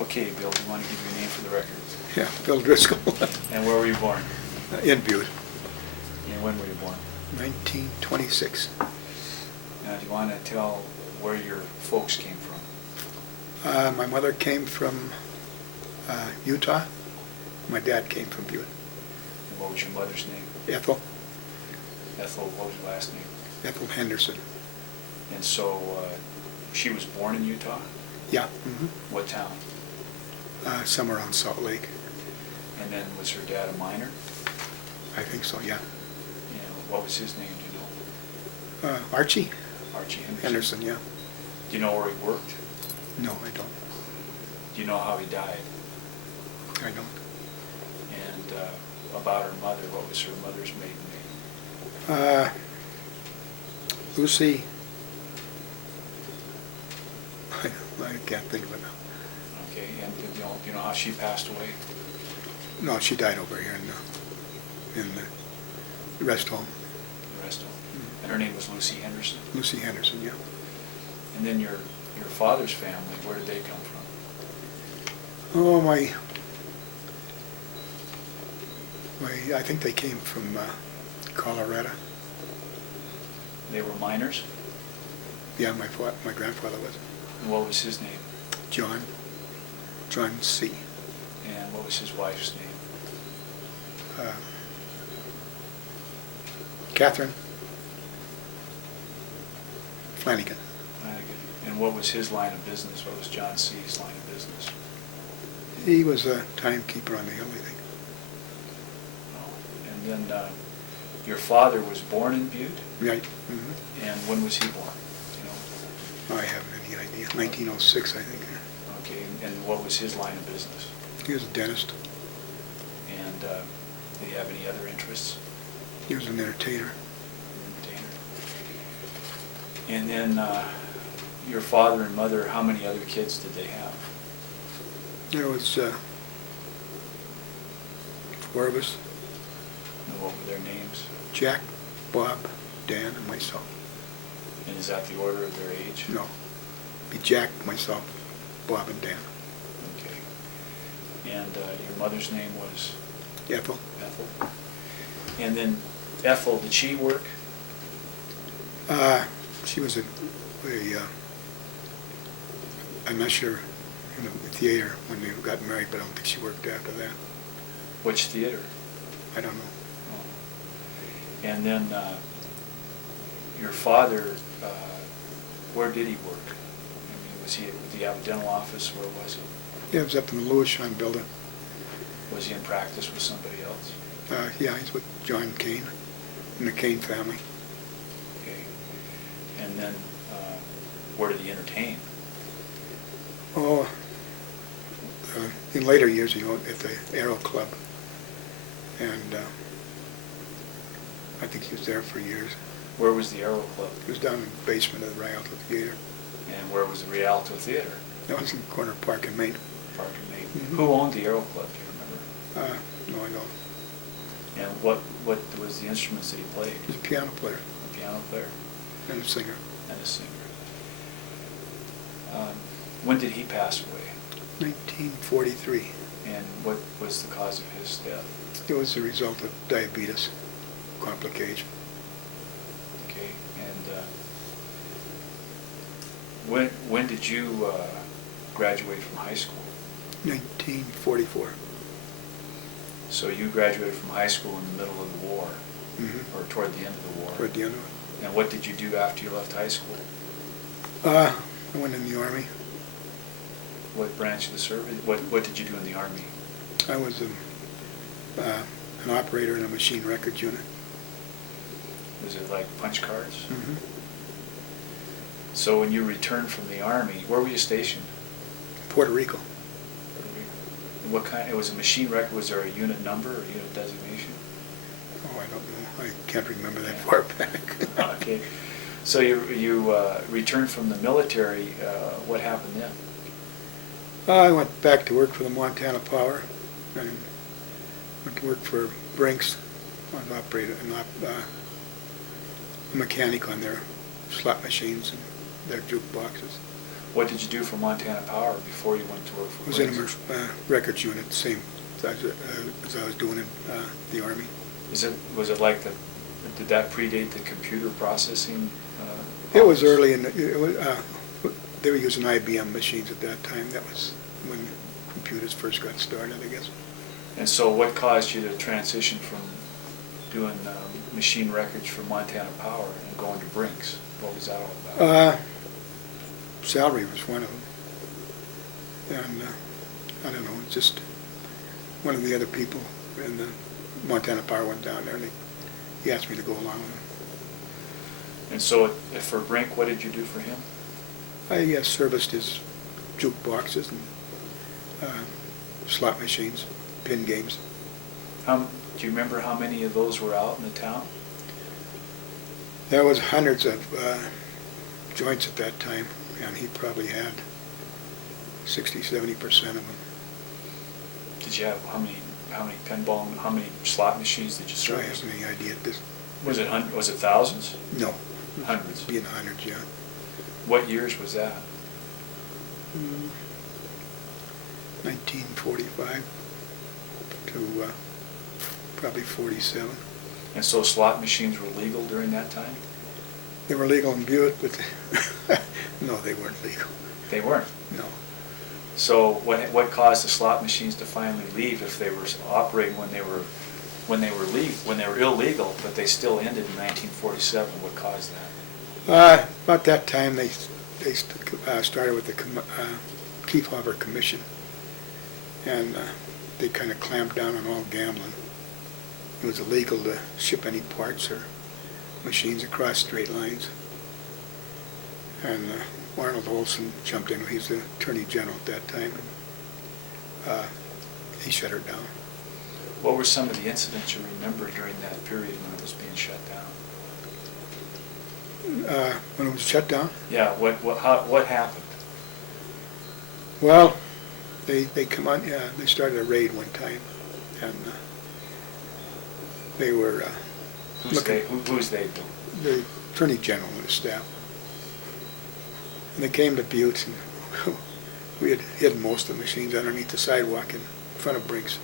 Okay, Bill, do you want to give your name for the record? Yeah, Bill Driscoll. And where were you born? In Butte, And when were you born? 1926. Now, do you want to tell where your folks came from? My mother came from Utah. My dad came from Butte. And what was your mother's name? Ethel What was your last name? Henderson. And so she was born in Utah? Yeah. What town? Somewhere on Salt Lake. And then was her dad a miner? I think so, yeah. And what was his name, do you know? Archie Archie Henderson? Henderson, yeah. Do you know where he worked? No, I don't. Do you know how he died? I don't. And about her mother, what was her mother's maiden name? Lucy, I can't think of it now. Okay, and do you know how she passed away? No, she died over here in the rest home. The rest of them. And her name was Lucy Henderson? Lucy Henderson, yeah. And then your father's family, where did they come from? Oh, I think they came from Colorado. They were miners? Yeah, my grandfather was. And what was his name? John C. And what was his wife's name? Catherine Flanagan. Flanagan. And what was his line of business? What was John C.'s line of business? He was a timekeeper on the hill, I think. Oh. And then your father was born in Butte? Right. And when was he born? You know? I haven't any idea. 1906, I think. Okay. And what was his line of business? He was a dentist. And did he have any other interests? He was an entertainer. And then your father and mother, how many other kids did they have? There was 4 of us. And what were their names? Jack, Bob, Dan, and myself. And is that the order of their age? No. Be Jack, myself, Bob, and Dan. Okay. And your mother's name was? Ethel. Ethel. And then Ethel, did she work? She was I'm not sure, in the theater when they got married, but I don't think she worked after that. Which theater? I don't know. Oh. And then your father, where did he work? I mean, did he have a dental office? Where was it? Yeah, it was up in the Lewisham building. Was he in practice with somebody else? Yeah, he's with John Kane, and the Kane family. Okay. And then where did he entertain? Oh, in later years, at the Aero Club. And I think he was there for years. Where was the Aero Club? He was down in the basement of the Rialto Theater. And where was the Rialto Theater? That was in Corner Park in Maine. Park in Maine. Mm-hmm. Who owned the Aero Club, do you remember? No, I don't. And what was the instruments that he played? He was a piano player. A piano player. And a singer. And a singer. When did he pass away? 1943. And what was the cause of his death? It was the result of diabetes complication. Okay. And when did you graduate from high school? 1944. So you graduated from high school in the middle of the war, or toward the end of the war. Toward the end of it. And what did you do after you left high school? I went in the Army. What branch of the service? What did you do in the Army? I was an operator in a machine records unit. Was it like punch cards? Mm-hmm. So when you returned from the Army, where were you stationed? Puerto Rico. What kind? It was a machine record. Was there a unit number or unit designation? Oh, I don't know. I can't remember that far back. Okay. So you returned from the military. What happened then? I went back to work for the Montana Power, and went to work for Brinks. I was a mechanic on their slot machines and their jukeboxes. What did you do for Montana Power before you went to work for I was in Brinks? a records unit, same as I was doing in the Army. Was it like did that predate the computer processing? It was office? early they were using IBM machines at that time. That was when computers first got started, I guess. And so what caused you to transition from doing machine records for Montana Power and going to Brinks? What was that all about? Salary was one of them. And I don't know, just one of the other people in the Montana Power went down there and he asked me to go along with him. And so for Brink, what did you do for him? I serviced his jukeboxes and slot machines, pin games. Do you remember how many of those were out in the town? There was hundreds of joints at that time, and he probably had 60–70% of them. Did you have how many pinball, how many slot machines did you So I service? have any idea at this. Was it thousands? No. Hundreds. Be in the hundreds, yeah. What years was that? 1945 to probably 47. And so slot machines were legal during that time? They were legal in Butte, but no, they weren't legal. They weren't. No. So what caused the slot machines to finally leave if they were operating when they were illegal, but they still ended in 1947? What caused that? About that time, they started with the Kefauver Commission, and they kind of clamped down on all gambling. It was illegal to ship any parts or machines across straight lines. And Arnold Olson jumped in. He was the Attorney General at that time, and he shut her down. What were some of the incidents you remember during that period when it was being shut down? When it was shut down? Yeah, what happened? Well, they come on. They started a raid one time, and they were Who's they? The Attorney General and his staff. And they came to Butte, and we had hidden most of the machines underneath the sidewalk in front of Brinks.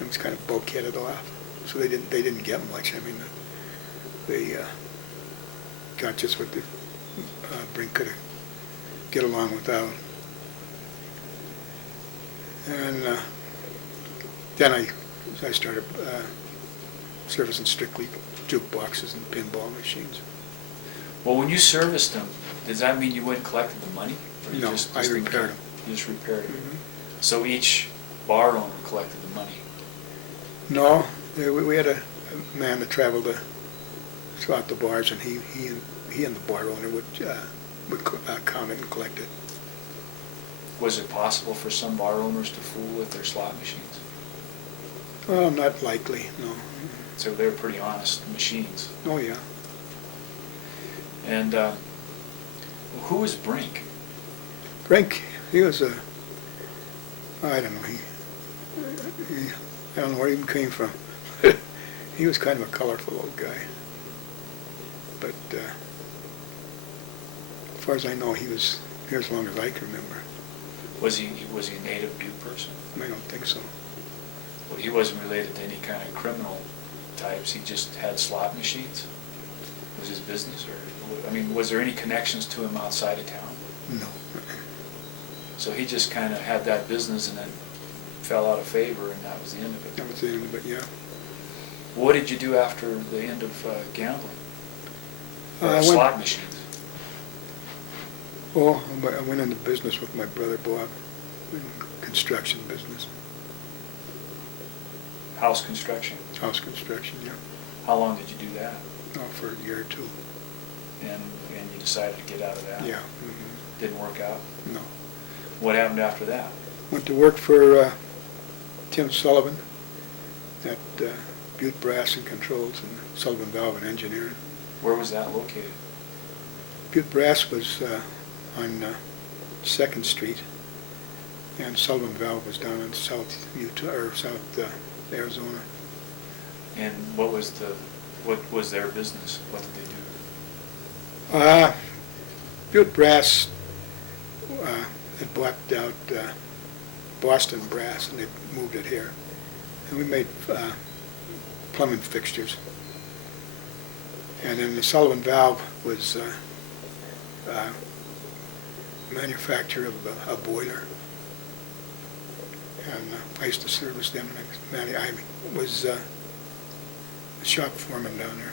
It was kind of bulkheaded off, so they didn't get much. I mean, they got just what the Brink could get along without. And then I started servicing strictly jukeboxes and pinball machines. Well, when you serviced them, does that mean you went and collected the money? Or you No, just I repaired them. You just repaired them. Mm-hmm. So each bar owner collected the money. No, we had a man that traveled throughout the bars, and he and the bar owner would count it and collect it. Was it possible for some bar owners to fool with their slot machines? Well, not likely, no. So they were pretty honest machines. Oh, yeah. And who was Brink? Brink, he was I don't know, I don't know where he even came from. He was kind of a colorful old guy. But as far as I know, he was here as long as I can remember. Was he a native Butte person? I don't think so. Well, he wasn't related to any kind of criminal types. He just had slot machines? Was his business? Or, I mean, was there any connections to him outside of town? No. So he just kind of had that business and then fell out of favor, and that was the end of it. That was the end of it, yeah. What did you do after the end of gambling? Or I slot machines? Oh, I went into business with my brother Bob, construction business, House construction? house construction, yeah. How long did you do that? Oh, for a year or two. And you decided to get out of that? Yeah. Mm-hmm. Didn't work out? No. What happened after that? Went to work for Tim Sullivan at Butte Brass and Controls and Sullivan Valve and Engineering. Where was that located? Butte Brass was on 2nd Street, and Sullivan Valve was down in South Utah or South Arizona. And what was their business? What did they do? Butte Brass had bought out Boston Brass, and they moved it here. And we made plumbing fixtures. And then the Sullivan Valve was manufacturer of a boiler. And I used to service them, and I was a shop foreman down there.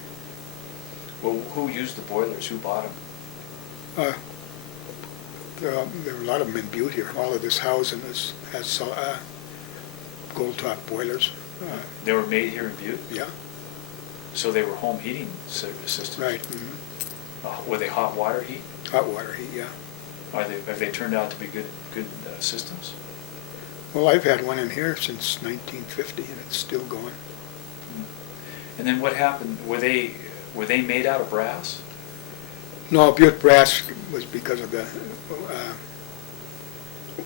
Well, who used the boilers? Who bought them? There were a lot of them in Butte here. All of this housing has gold top boilers. They were made here in Butte? Yeah. So they were home heating systems? Right. Mm-hmm. Were they hot water heat? Hot water heat, yeah. Have they turned out to be good systems? Well, I've had one in here since 1950, and it's still going. And then what happened? Were they made out of brass? No, Butte Brass was because of the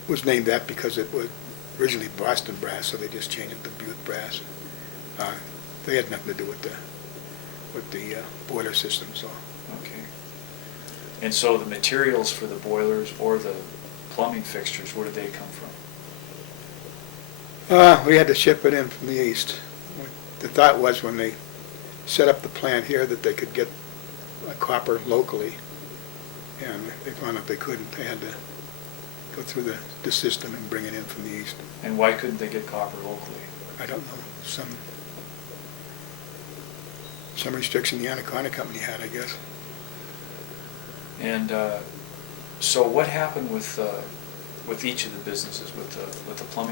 was named that because it was originally Boston Brass, so they just changed it to Butte Brass. They had nothing to do with the boiler system, so. Okay. And so the materials for the boilers or the plumbing fixtures, where did they come from? We had to ship it in from the east. The thought was when they set up the plant here that they could get copper locally, and they found out they couldn't. They had to go through the system and bring it in from the east. And why couldn't they get copper locally? I don't know. Some restriction the Anaconda Company had, I guess. And so what happened with each of the businesses, with the plumbing